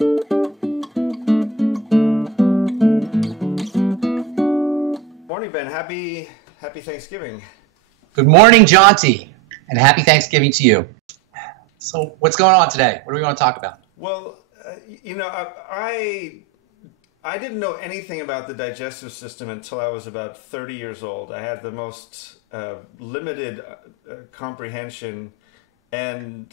Morning, Ben. Happy Thanksgiving. Good morning, Jaunty, and happy Thanksgiving to you. So what's going on today? What do we want to talk about? Well, I didn't know anything about the digestive system until I was about 30 years old. I had the most limited comprehension, and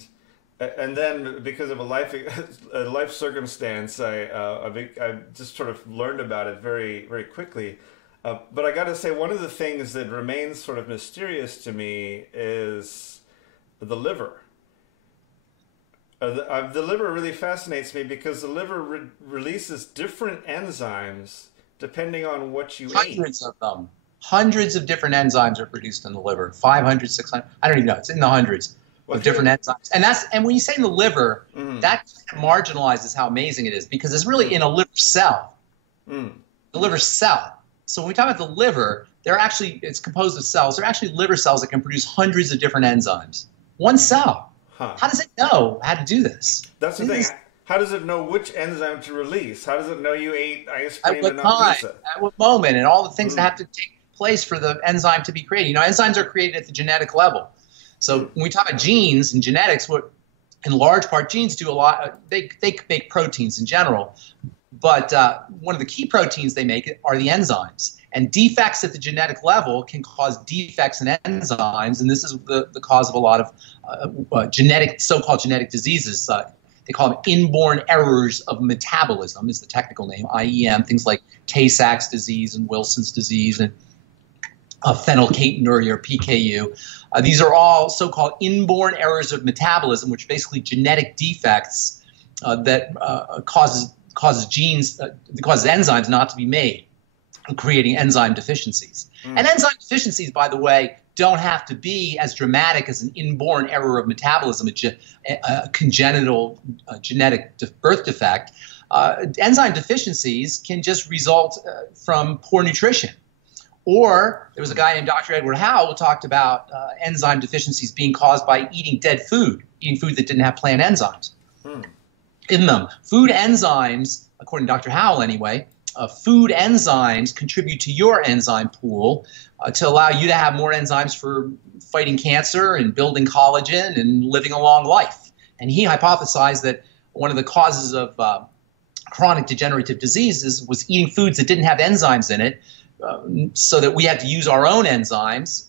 then because of a life circumstance, I just sort of learned about it very, very quickly. But I got to say, one of the things that remains sort of mysterious to me is the liver. The liver really fascinates me because the liver releases different enzymes depending on what you eat. Hundreds of them. Hundreds of different enzymes are produced in the liver. 500, 600. I don't even know. It's in the hundreds of different enzymes. And when you say in the liver, that kind of marginalizes how amazing it is because it's really in a liver cell. The liver cell. So when we talk about the liver, it's composed of cells. There are actually liver cells that can produce hundreds of different enzymes. One cell. Huh. How does it know how to do this? That's the thing. How does it know which enzyme to release? How does it know you ate ice cream and not pizza? At what moment? And all the things that have to take place for the enzyme to be created. Enzymes are created at the genetic level. So when we talk about genes and genetics, in large part, genes do a lot. They make proteins in general. But one of the key proteins they make are the enzymes. And defects at the genetic level can cause defects in enzymes, and this is the cause of a lot of so-called genetic diseases. They call them inborn errors of metabolism is the technical name, IEM, things like Tay-Sachs disease and Wilson's disease and phenylketonuria or PKU. These are all so-called inborn errors of metabolism, which are basically genetic defects that causes enzymes not to be made, creating enzyme deficiencies. And enzyme deficiencies, by the way, don't have to be as dramatic as an inborn error of metabolism, a congenital genetic birth defect. Enzyme deficiencies can just result from poor nutrition. Or there was a guy named Dr. Edward Howell who talked about enzyme deficiencies being caused by eating dead food, eating food that didn't have plant enzymes in them. Food enzymes, according to Dr. Howell anyway, food enzymes contribute to your enzyme pool to allow you to have more enzymes for fighting cancer and building collagen and living a long life. And he hypothesized that one of the causes of chronic degenerative diseases was eating foods that didn't have enzymes in it, so that we had to use our own enzymes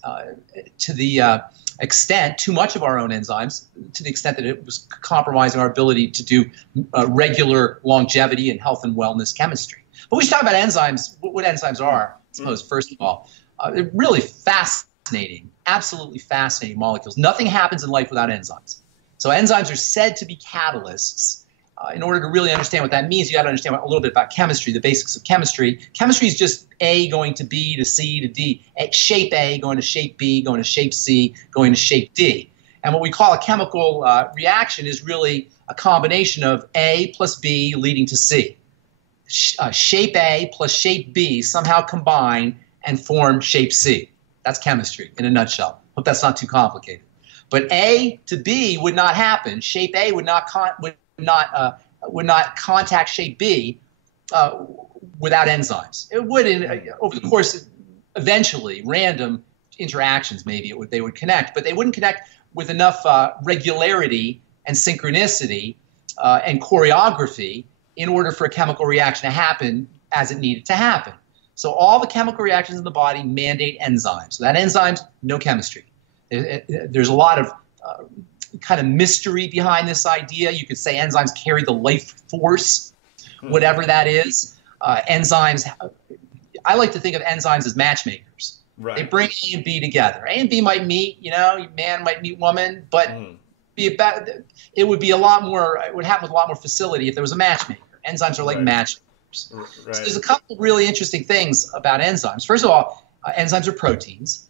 to the extent, too much of our own enzymes, to the extent that it was compromising our ability to do regular longevity and health and wellness chemistry. But we should talk about enzymes, what enzymes are, I suppose, first of all. They're really fascinating, absolutely fascinating molecules. Nothing happens in life without enzymes. So enzymes are said to be catalysts. In order to really understand what that means, you got to understand a little bit about chemistry, the basics of chemistry. Chemistry is just A going to B to C to D, shape A going to shape B, going to shape C, going to shape D. And what we call a chemical reaction is really a combination of A plus B leading to C. Shape A plus shape B somehow combine and form shape C. That's chemistry in a nutshell. Hope that's not too complicated. But A to B would not happen. Shape A would not contact shape B without enzymes. It would, over the course of eventually random interactions, maybe they would connect, but they wouldn't connect with enough regularity and synchronicity and choreography in order for a chemical reaction to happen as it needed to happen. So all the chemical reactions in the body mandate enzymes. So that enzymes, no chemistry. There's a lot of kind of mystery behind this idea. You could say enzymes carry the life force, whatever that is. Enzymes, I like to think of enzymes as matchmakers. Right. They bring A and B together. A and B might meet, man might meet woman, but it would be a lot more, it would happen with a lot more facility if there was a matchmaker. Enzymes are like matchmakers. Right. So there's a couple of really interesting things about enzymes. First of all, enzymes are proteins.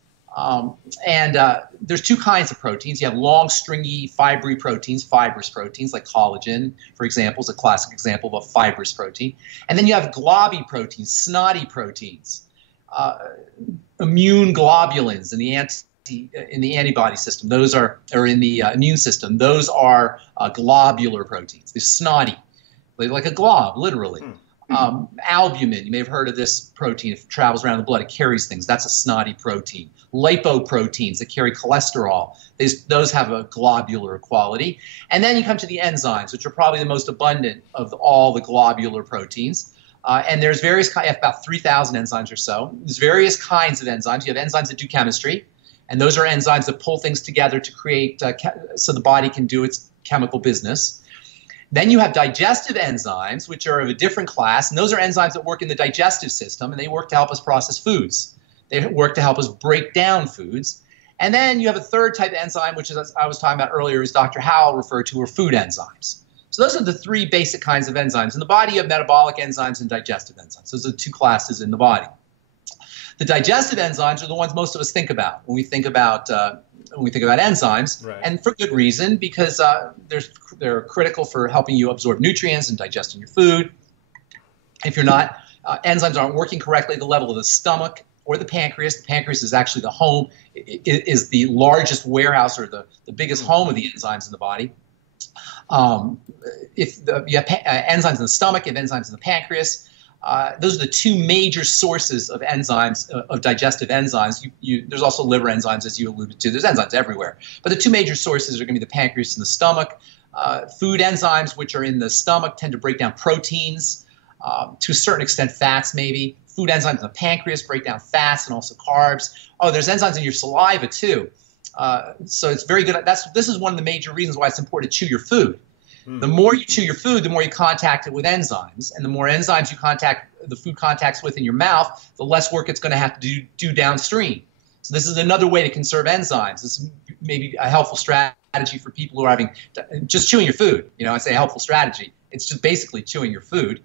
There's two kinds of proteins. You have long, stringy, fibrous proteins like collagen, for example, is a classic example of a fibrous protein. And then you have globby proteins, snotty proteins, immune globulins in the antibody system. Those are in the immune system. Those are globular proteins. They're snotty. like a glob, literally. Albumin, you may have heard of this protein. If it travels around the blood, it carries things. That's a snotty protein. Lipoproteins that carry cholesterol, those have a globular quality. And then you come to the enzymes, which are probably the most abundant of all the globular proteins. And there's various kinds, about 3,000 enzymes or so. There's various kinds of enzymes. You have enzymes that do chemistry, and those are enzymes that pull things together to create, so the body can do its chemical business. Then you have digestive enzymes, which are of a different class, and those are enzymes that work in the digestive system, and they work to help us process foods. They work to help us break down foods. And then you have a third type of enzyme, which is, as I was talking about earlier, as Dr. Howell referred to, are food enzymes. So those are the three basic kinds of enzymes. In the body, you have metabolic enzymes and digestive enzymes. Those are the two classes in the body. The digestive enzymes are the ones most of us think about when we think about enzymes, right. And for good reason, because they're critical for helping you absorb nutrients and digesting your food. If you're not, enzymes aren't working correctly at the level of the stomach or the pancreas. The pancreas is actually the home, is the largest warehouse or the biggest home of the enzymes in the body. If you have enzymes in the stomach, you have enzymes in the pancreas. Those are the two major sources of enzymes, of digestive enzymes. There's also liver enzymes, as you alluded to. There's enzymes everywhere. But the two major sources are going to be the pancreas and the stomach. Food enzymes, which are in the stomach, tend to break down proteins, to a certain extent fats maybe. Food enzymes in the pancreas break down fats and also carbs. Oh, there's enzymes in your saliva too. So it's very good. This is one of the major reasons why it's important to chew your food. The more you chew your food, the more you contact it with enzymes. And the more enzymes the food contacts with in your mouth, the less work it's going to have to do downstream. So this is another way to conserve enzymes. This is maybe a helpful strategy for people who are having just chewing your food. You know, I say helpful strategy. It's just basically chewing your food.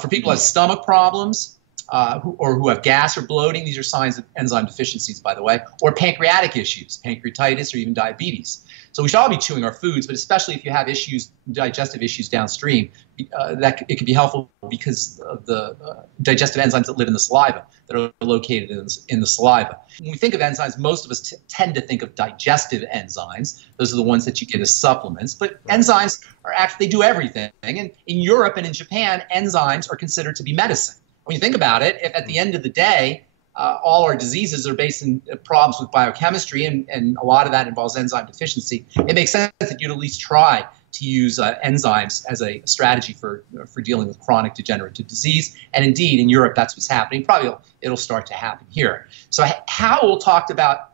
For people who have stomach problems who have gas or bloating, these are signs of enzyme deficiencies, by the way, or pancreatic issues, pancreatitis or even diabetes. So we should all be chewing our foods, but especially if you have issues, digestive issues downstream, it can be helpful because of the digestive enzymes that live in the saliva, that are located in the saliva. When we think of enzymes, most of us tend to think of digestive enzymes. Those are the ones that you get as supplements. But enzymes are actually, they do everything. And in Europe and in Japan, enzymes are considered to be medicine. When you think about it, if at the end of the day, all our diseases are based in problems with biochemistry, and a lot of that involves enzyme deficiency, it makes sense that you'd at least try to use enzymes as a strategy for dealing with chronic degenerative disease. And indeed, in Europe, that's what's happening. Probably it'll start to happen here. So Howell talked about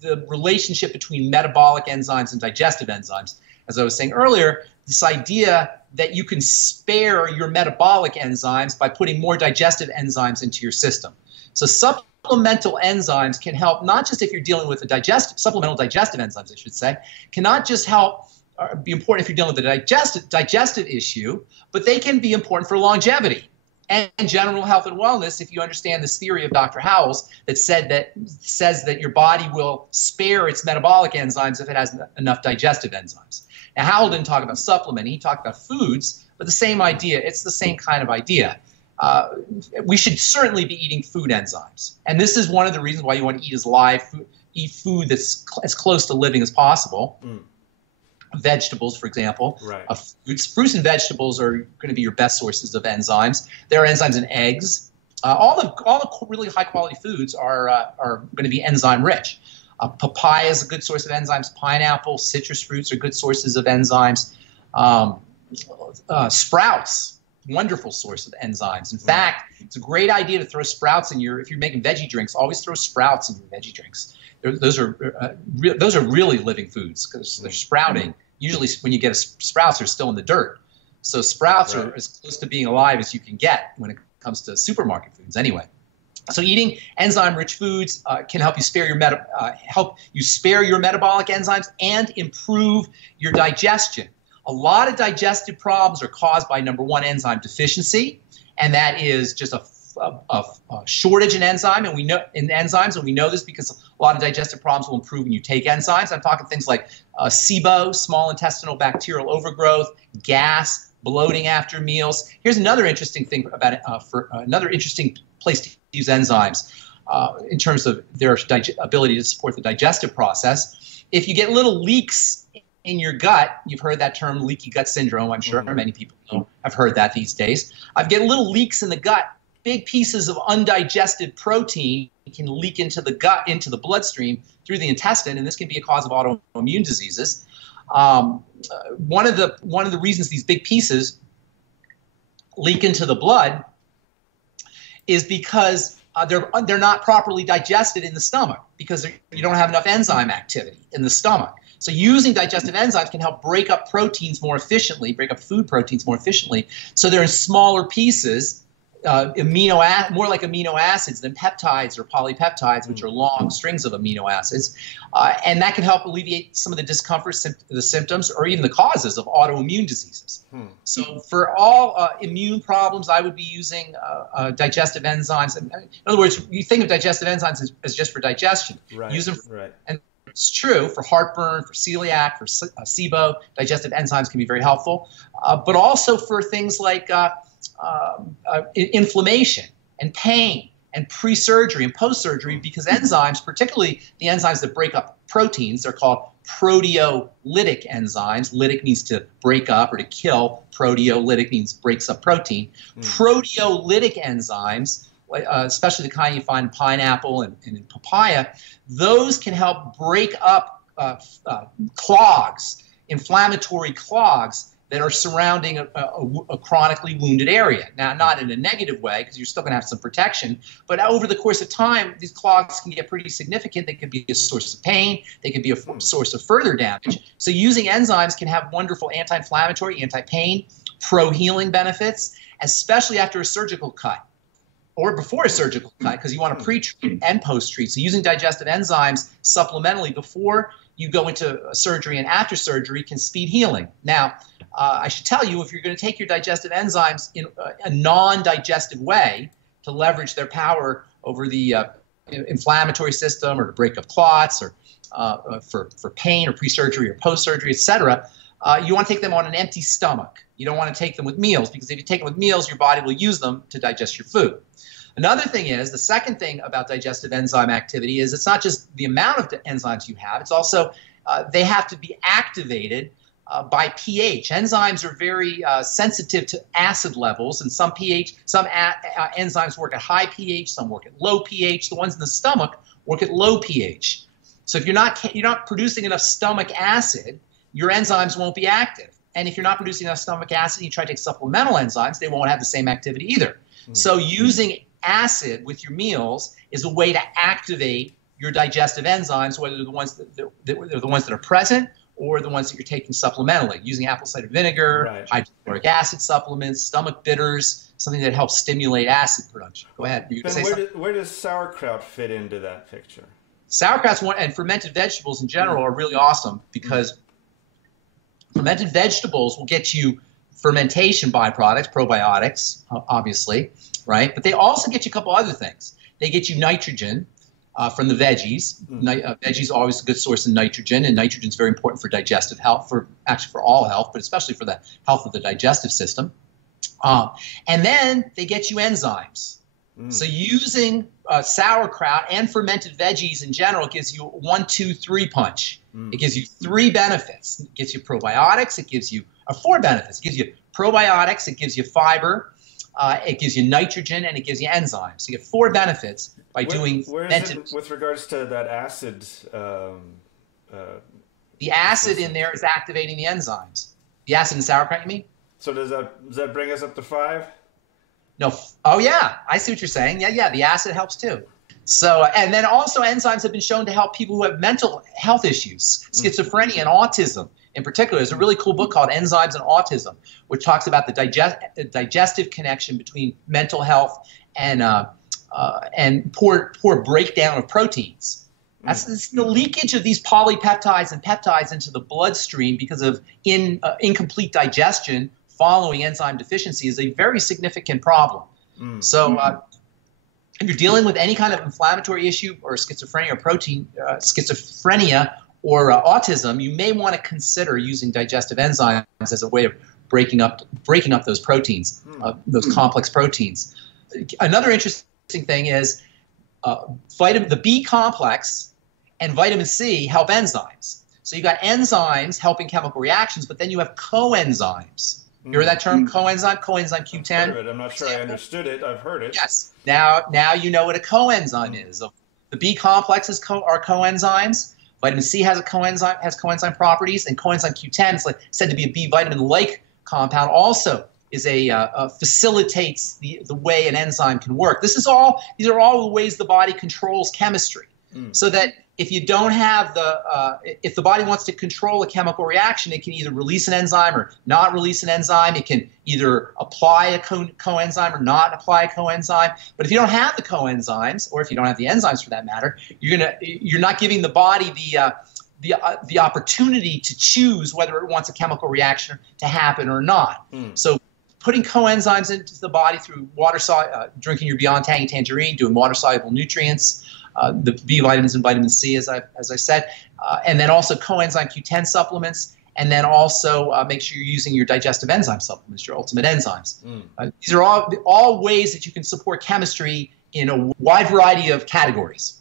the relationship between metabolic enzymes and digestive enzymes. As I was saying earlier, this idea that you can spare your metabolic enzymes by putting more digestive enzymes into your system. So supplemental enzymes can help, not just if you're dealing with supplemental digestive enzymes, I should say, cannot just help be important if you're dealing with a digestive issue, but they can be important for longevity and general health and wellness if you understand this theory of Dr. Howell's that says that your body will spare its metabolic enzymes if it has enough digestive enzymes. Now, Howell didn't talk about supplementing, he talked about foods, but the same idea, it's the same kind of idea. We should certainly be eating food enzymes. And this is one of the reasons why you want to eat food that's as close to living as possible. Vegetables, for example. Right. Fruits and vegetables are going to be your best sources of enzymes. There are enzymes in eggs. All the really high quality foods are going to be enzyme rich. Papaya is a good source of enzymes. Pineapple, citrus fruits are good sources of enzymes. Sprouts. Wonderful source of enzymes. In fact, it's a great idea to throw sprouts in if you're making veggie drinks, always throw sprouts in your veggie drinks. Those are really living foods because they're sprouting. Usually when you get sprouts, they're still in the dirt. So sprouts are as close to being alive as you can get when it comes to supermarket foods anyway. So eating enzyme-rich foods can help you spare your metabolic enzymes and improve your digestion. A lot of digestive problems are caused by, number one, enzyme deficiency, and that is just a shortage in enzymes, and we know this because a lot of digestive problems will improve when you take enzymes. I'm talking things like SIBO, small intestinal bacterial overgrowth, gas, bloating after meals. Here's another interesting thing about another interesting place to use enzymes in terms of their ability to support the digestive process. If you get little leaks in your gut, you've heard that term leaky gut syndrome. I'm sure many people know. I've heard that these days. I've get little leaks in the gut. Big pieces of undigested protein can leak into the gut, into the bloodstream through the intestine, and this can be a cause of autoimmune diseases. One of the reasons these big pieces leak into the blood is because they're not properly digested in the stomach, because you don't have enough enzyme activity in the stomach. So using digestive enzymes can help break up proteins more efficiently, break up food proteins more efficiently, so they're in smaller pieces, more like amino acids than peptides or polypeptides, which are long strings of amino acids. And that can help alleviate some of the discomfort, the symptoms, or even the causes of autoimmune diseases. So for all immune problems, I would be using digestive enzymes. In other words, you think of digestive enzymes as just for digestion. Right, Use them right. And it's true for heartburn, for celiac, for SIBO. Digestive enzymes can be very helpful, but also for things like inflammation and pain and pre-surgery and post-surgery, because enzymes, particularly the enzymes that break up proteins, they're called proteolytic enzymes. Lytic means to break up or to kill. Proteolytic means breaks up protein. Proteolytic enzymes, especially the kind you find in pineapple and in papaya, those can help break up clogs, inflammatory clogs that are surrounding a chronically wounded area. Now, not in a negative way, because you're still going to have some protection, but over the course of time, these clogs can get pretty significant. They can be a source of pain. They can be a source of further damage. So using enzymes can have wonderful anti-inflammatory, anti-pain, pro-healing benefits, especially after a surgical cut or before a surgical cut, because you want to pre-treat and post-treat. So using digestive enzymes supplementally before you go into surgery and after surgery can speed healing. Now, I should tell you, if you're going to take your digestive enzymes in a non-digestive way to leverage their power over the inflammatory system, or to break up clots, or for pain or pre-surgery or post-surgery, etc., you want to take them on an empty stomach. You don't want to take them with meals, because if you take them with meals, your body will use them to digest your food. Another thing is, the second thing about digestive enzyme activity is it's not just the amount of enzymes you have, it's also they have to be activated by pH. Enzymes are very sensitive to acid levels, and some enzymes work at high pH, some work at low pH. The ones in the stomach work at low pH. So if you're not producing enough stomach acid, your enzymes won't be active. And if you're not producing enough stomach acid and you try to take supplemental enzymes, they won't have the same activity either. So using acid with your meals is a way to activate your digestive enzymes, whether they're the ones that are present or the ones that you're taking supplementally, using apple cider vinegar, hydrochloric acid supplements, stomach bitters, something that helps stimulate acid production. Go ahead. Where does sauerkraut fit into that picture? Sauerkraut's and fermented vegetables in general are really awesome, because fermented vegetables will get you fermentation byproducts, probiotics, obviously, right? But they also get you a couple other things. They get you nitrogen from the veggies. Veggies are always a good source of nitrogen, and nitrogen is very important for digestive health, actually for all health, but especially for the health of the digestive system. And then they get you enzymes. So using sauerkraut and fermented veggies in general gives you a 1-2-3 punch. It gives you 3 benefits. It gives you probiotics. It gives you 4 benefits. It gives you probiotics. It gives you fiber. It gives you nitrogen, and it gives you enzymes. So you get 4 benefits by doing fermented. With regards to that acid? The acid in there is activating the enzymes. The acid in sauerkraut, you mean? So does that bring us up to 5? No. Oh, yeah. I see what you're saying. Yeah. The acid helps too. So, and then also enzymes have been shown to help people who have mental health issues, schizophrenia and autism in particular. There's a really cool book called Enzymes and Autism, which talks about the digestive connection between mental health and poor breakdown of proteins. That's the leakage of these polypeptides and peptides into the bloodstream because of incomplete digestion following enzyme deficiency is a very significant problem. So if you're dealing with any kind of inflammatory issue or schizophrenia or autism, you may want to consider using digestive enzymes as a way of breaking up those proteins, those complex proteins. Another interesting thing is the B complex and vitamin C help enzymes. So you got enzymes helping chemical reactions, but then you have coenzymes. You heard that term, coenzyme Q10? I've heard of it. I'm not sure I understood it. I've heard it. Yes. Now you know what a coenzyme is. The B complexes are coenzymes. Vitamin C has coenzyme properties, and coenzyme Q10 is said to be a B vitamin-like compound. Also, facilitates the way an enzyme can work. These are all the ways the body controls chemistry. So that if you don't have if the body wants to control a chemical reaction, it can either release an enzyme or not release an enzyme. It can either apply a coenzyme or not apply a coenzyme. But if you don't have the coenzymes, or if you don't have the enzymes for that matter, you're not giving the body the opportunity to choose whether it wants a chemical reaction to happen or not. So putting coenzymes into the body through drinking your Beyond Tangy Tangerine, doing water-soluble nutrients, the B vitamins and vitamin C, as I said, and then also coenzyme Q10 supplements, and then also make sure you're using your digestive enzyme supplements, your ultimate enzymes. These are all ways that you can support chemistry in a wide variety of categories.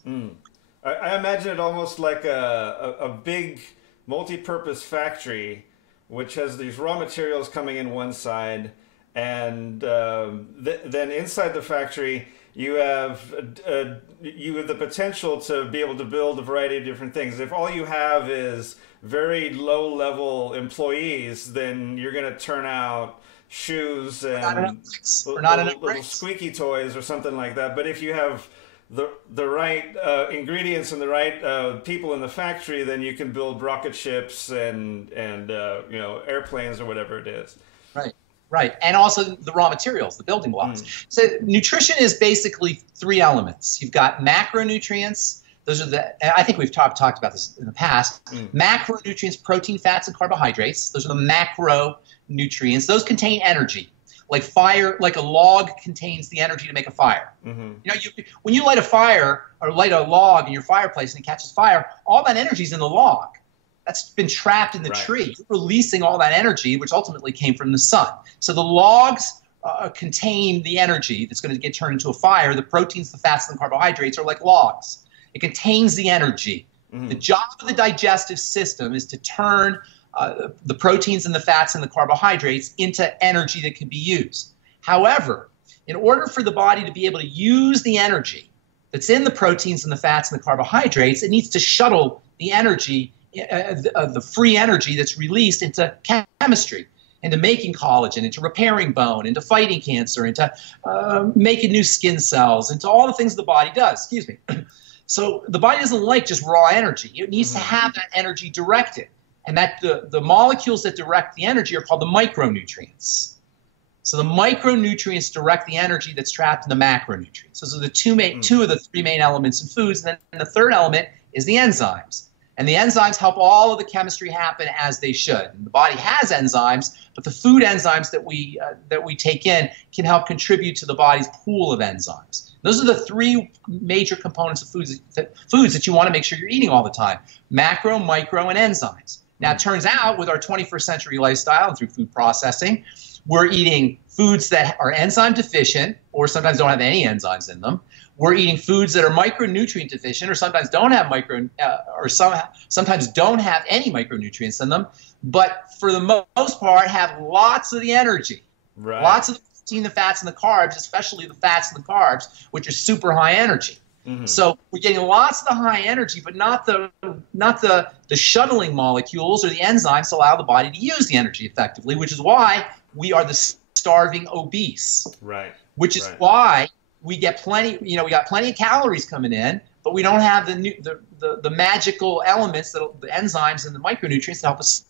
I imagine it almost like a big multi-purpose factory, which has these raw materials coming in one side, and then inside the factory you have the potential to be able to build a variety of different things. If all you have is very low-level employees, then you're going to turn out shoes and little squeaky toys or something like that. But if you have the right ingredients and the right people in the factory, then you can build rocket ships and airplanes or whatever it is. Right, and also the raw materials, the building blocks. So nutrition is basically three elements. You've got macronutrients. Those are I think we've talked about this in the past. Macronutrients, protein, fats, and carbohydrates. Those are the macronutrients. Those contain energy. Like fire, like a log contains the energy to make a fire. When you light a fire or light a log in your fireplace and it catches fire, all that energy is in the log. That's been trapped in the tree, releasing all that energy, which ultimately came from the sun. So the logs contain the energy that's going to get turned into a fire. The proteins, the fats, and the carbohydrates are like logs. It contains the energy. The job of the digestive system is to turn the proteins and the fats and the carbohydrates into energy that can be used. However, in order for the body to be able to use the energy that's in the proteins and the fats and the carbohydrates, it needs to shuttle the energy, the free energy that's released, into chemistry, into making collagen, into repairing bone, into fighting cancer, into making new skin cells, into all the things the body does. So the body doesn't like just raw energy. It needs to have that energy directed. And that the molecules that direct the energy are called the micronutrients. So the micronutrients direct the energy that's trapped in the macronutrients. Those are the two of the three main elements in foods. And then the third element is the enzymes. And the enzymes help all of the chemistry happen as they should. And the body has enzymes, but the food enzymes that we take in can help contribute to the body's pool of enzymes. Those are the three major components of foods that you want to make sure you're eating all the time: macro, micro, and enzymes. Now, it turns out with our 21st century lifestyle and through food processing, we're eating foods that are enzyme deficient or sometimes don't have any enzymes in them. We're eating foods that are micronutrient deficient or sometimes don't have sometimes don't have any micronutrients in them, but for the most part have lots of the energy, lots of the protein, the fats, and the carbs, especially the fats and the carbs, which are super high energy. So we're getting lots of the high energy, but not the shuttling molecules or the enzymes to allow the body to use the energy effectively, which is why we are the starving obese. Which is why we get plenty, we got plenty of calories coming in, but we don't have the magical elements, the enzymes and the micronutrients to help us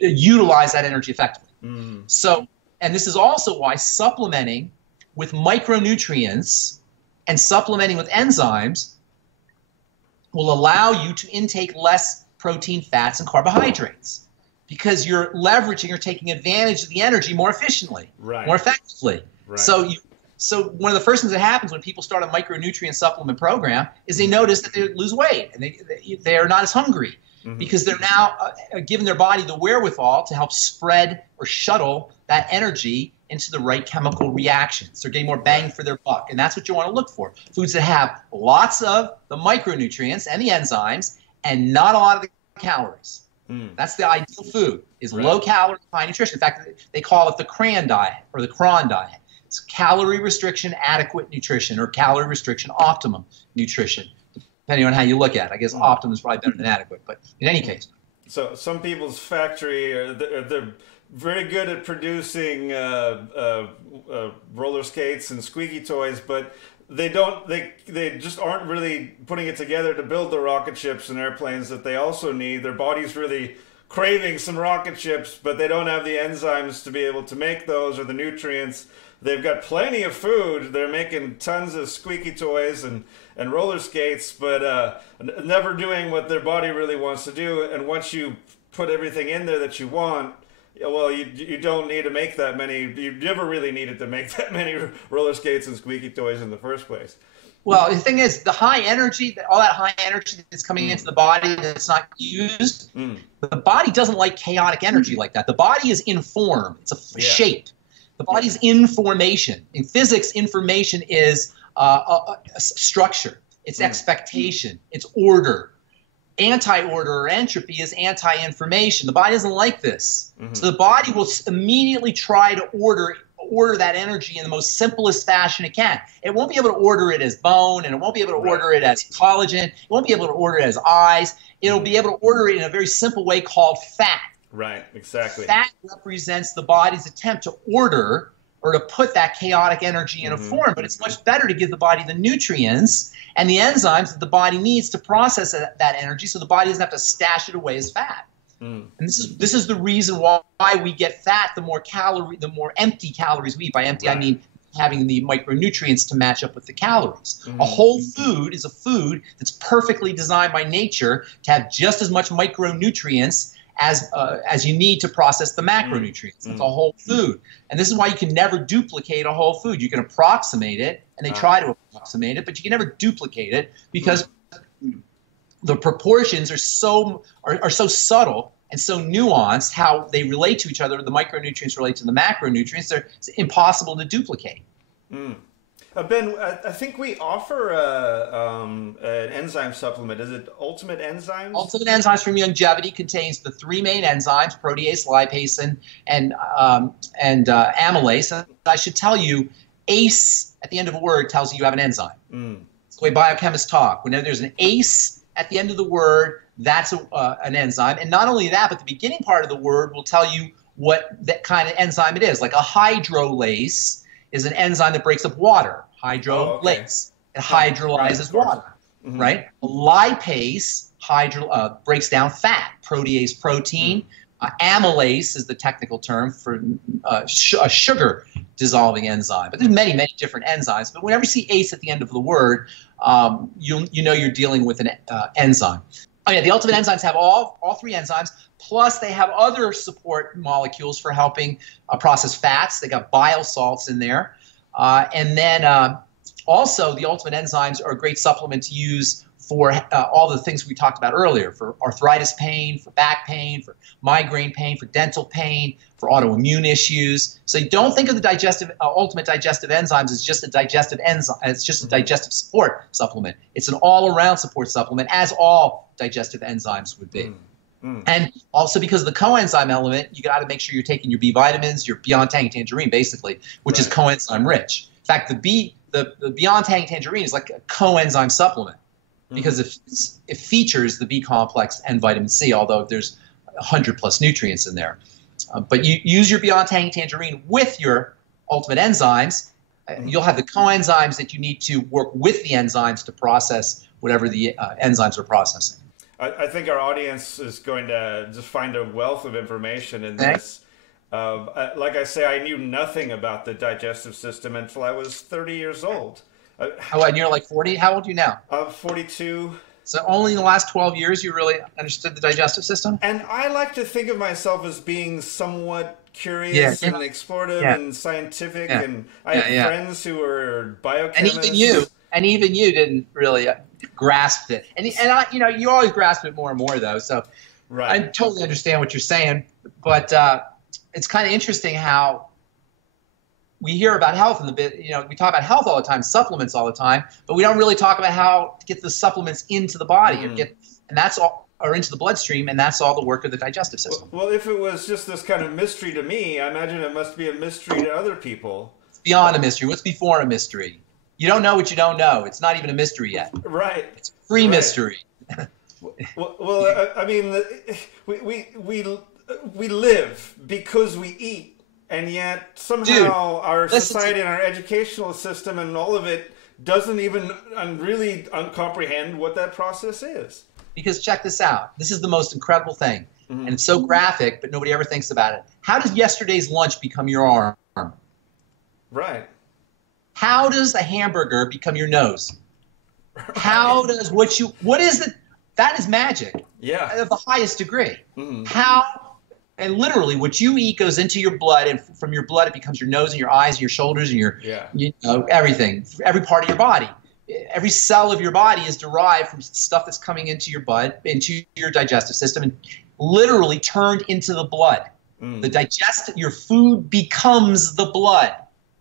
utilize that energy effectively. So, and this is also why supplementing with micronutrients and supplementing with enzymes will allow you to intake less protein, fats, and carbohydrates, because you're leveraging or taking advantage of the energy more efficiently, more effectively. So one of the first things that happens when people start a micronutrient supplement program is they notice that they lose weight and they are not as hungry, because they're now giving their body the wherewithal to help spread or shuttle that energy into the right chemical reactions. They're getting more bang for their buck, and that's what you want to look for. Foods that have lots of the micronutrients and the enzymes and not a lot of the calories. That's the ideal food, is low calorie, high nutrition. In fact, they call it the CRAN diet or the cron diet. It's calorie restriction adequate nutrition, or calorie restriction optimum nutrition, depending on how you look at it. I guess optimum is probably better than adequate, but in any case. So some people's factory, they're very good at producing roller skates and squeaky toys, but they just aren't really putting it together to build the rocket ships and airplanes that they also need. Their body's really craving some rocket ships, but they don't have the enzymes to be able to make those, or the nutrients. They've got plenty of food. They're making tons of squeaky toys and roller skates, but never doing what their body really wants to do. And once you put everything in there that you want, well, you don't need to make that many. You never really needed to make that many roller skates and squeaky toys in the first place. Well, the thing is, the high energy, all that high energy that's coming into the body that's not used, the body doesn't like chaotic energy like that. The body is in form. It's a shape. The body's in formation. In physics, information is a structure. It's expectation. It's order. Anti-order or entropy is anti-information. The body doesn't like this. So the body will immediately try to order that energy in the most simplest fashion it can. It won't be able to order it as bone, and it won't be able to order it as collagen. It won't be able to order it as eyes. It'll be able to order it in a very simple way called fat. Right, exactly. Fat represents the body's attempt to order or to put that chaotic energy in a form, but it's much better to give the body the nutrients and the enzymes that the body needs to process that energy, so the body doesn't have to stash it away as fat. And this is the reason why we get fat. The more empty calories we eat. By empty, I mean having the micronutrients to match up with the calories. A whole food is a food that's perfectly designed by nature to have just as much micronutrients as you need to process the macronutrients. It's a whole food. And this is why you can never duplicate a whole food. You can approximate it, and they try to approximate it, but you can never duplicate it because the proportions are so subtle and so nuanced how they relate to each other. The micronutrients relate to the macronutrients. It's impossible to duplicate. Ben, I think we offer an enzyme supplement. Is it Ultimate Enzymes? Ultimate Enzymes from Longevity contains the three main enzymes: protease, lipase, and amylase. And I should tell you, ACE at the end of a word tells you have an enzyme. It's the way biochemists talk. Whenever there's an ACE at the end of the word, that's an enzyme. And not only that, but the beginning part of the word will tell you what that kind of enzyme it is. Like a hydrolase is an enzyme that breaks up water. Hydrolase. It hydrolyzes water, right? A lipase breaks down fat. Protease, protein. Amylase is the technical term for a sugar dissolving enzyme. But there's many, many different enzymes. But whenever you see ACE at the end of the word, you know you're dealing with an enzyme. Oh yeah, the Ultimate Enzymes have all three enzymes, plus they have other support molecules for helping process fats. They got bile salts in there. And then also the Ultimate Enzymes are a great supplement to use for all the things we talked about earlier, for arthritis pain, for back pain, for migraine pain, for dental pain, for autoimmune issues. So you don't think of the Ultimate Digestive Enzymes as just a digestive enzyme. It's just a digestive support supplement. It's an all-around support supplement, as all digestive enzymes would be. And also because of the coenzyme element, you got to make sure you're taking your B vitamins, your Beyond Tangy Tangerine, basically, which is coenzyme rich. In fact, the Beyond Tangy Tangerine is like a coenzyme supplement because it features the B complex and vitamin C, although there's 100+ nutrients in there. But you use your Beyond Tangy Tangerine with your Ultimate Enzymes, you'll have the coenzymes that you need to work with the enzymes to process whatever the enzymes are processing. I think our audience is going to just find a wealth of information in this. Like I say, I knew nothing about the digestive system until I was 30 years old. And you're like 40? How old are you now? I'm 42. So only in the last 12 years you really understood the digestive system? And I like to think of myself as being somewhat curious and explorative and scientific. And I have friends who are biochemists. And even you didn't really grasp it. And you always grasp it more and more, though. So I totally understand what you're saying. But it's kind of interesting how we hear about health in the bit. We talk about health all the time, supplements all the time, but we don't really talk about how to get the supplements into the body and that's or into the bloodstream, and that's all the work of the digestive system. Well, if it was just this kind of mystery to me, I imagine it must be a mystery to other people. It's beyond a mystery. What's before a mystery? You don't know what you don't know. It's not even a mystery yet. Right. It's pre-mystery. Well, I mean, we live because we eat, and yet somehow our society and our educational system and all of it doesn't even really comprehend what that process is. Because check this out. This is the most incredible thing. And it's so graphic, but nobody ever thinks about it. How does yesterday's lunch become your arm? Right. How does a hamburger become your nose? Right. How does what is it? That is magic. Yeah. Of the highest degree. How, and literally what you eat goes into your blood, and from your blood it becomes your nose and your eyes and your shoulders and your, everything, every part of your body. Every cell of your body is derived from stuff that's coming into your blood, into your digestive system, and literally turned into the blood. Your food becomes the blood.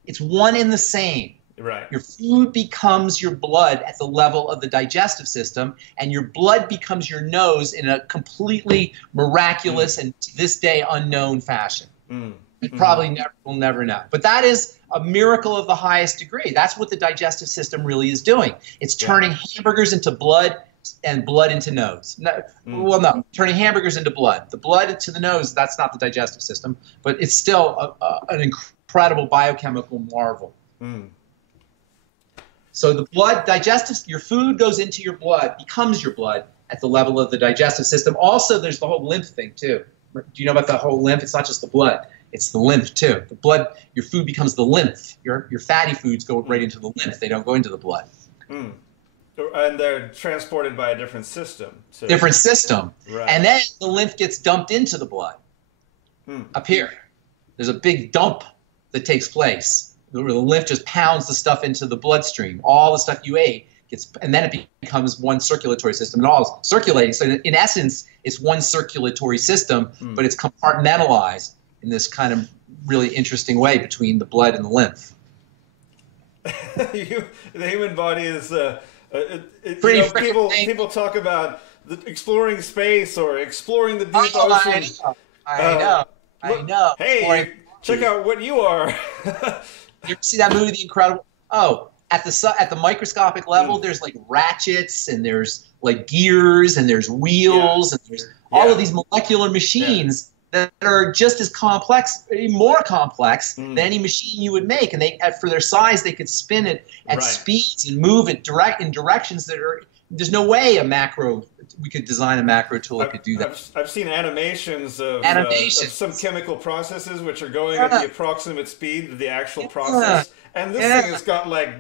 It's one and the same. Right. Your food becomes your blood at the level of the digestive system, and your blood becomes your nose in a completely miraculous and to this day unknown fashion. You probably will never know. But that is a miracle of the highest degree. That's what the digestive system really is doing. It's turning hamburgers into blood and blood into nose. Well, no, turning hamburgers into blood. The blood into the nose, that's not the digestive system, but it's still an incredible biochemical marvel. So the blood, your food goes into your blood, becomes your blood at the level of the digestive system. Also, there's the whole lymph thing too. Do you know about the whole lymph? It's not just the blood. It's the lymph too. The blood, your food becomes the lymph. Your fatty foods go right into the lymph. They don't go into the blood. And they're transported by a different system. Different system. Right. And then the lymph gets dumped into the blood. Up here. There's a big dump that takes place. The lymph just pounds the stuff into the bloodstream. All the stuff you ate and then it becomes one circulatory system. And all is circulating. So in essence, it's one circulatory system, but it's compartmentalized in this kind of really interesting way between the blood and the lymph. The human body is people talk about exploring space or exploring the deep ocean. I know. Hey, check out what you are. You ever see that movie, The Incredible? Oh, at the microscopic level, there's like ratchets and there's like gears and there's wheels and there's all of these molecular machines that are just as complex, more complex than any machine you would make. And for their size, they could spin it at speeds and move it in directions that are. There's no way we could design a macro tool that could do that. I've seen animations of some chemical processes which are going at the approximate speed of the actual process. And this thing has got like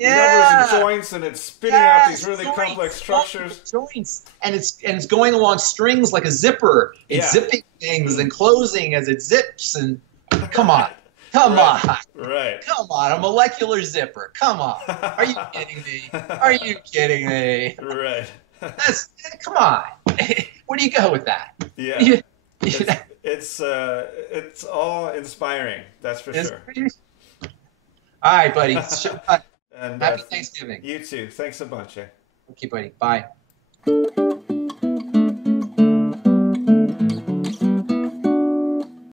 levers and joints, and it's spitting out these really complex structures. Joints. And it's going along strings like a zipper. It's zipping things and closing as it zips. And come on. Come on. Right. Come on, a molecular zipper. Come on. Are you kidding me? Are you kidding me? Right. Come on. Where do you go with that? Yeah. It's all inspiring, that's for sure. All right, buddy. And Happy Thanksgiving. You too. Thanks a bunch. Okay, buddy. Bye.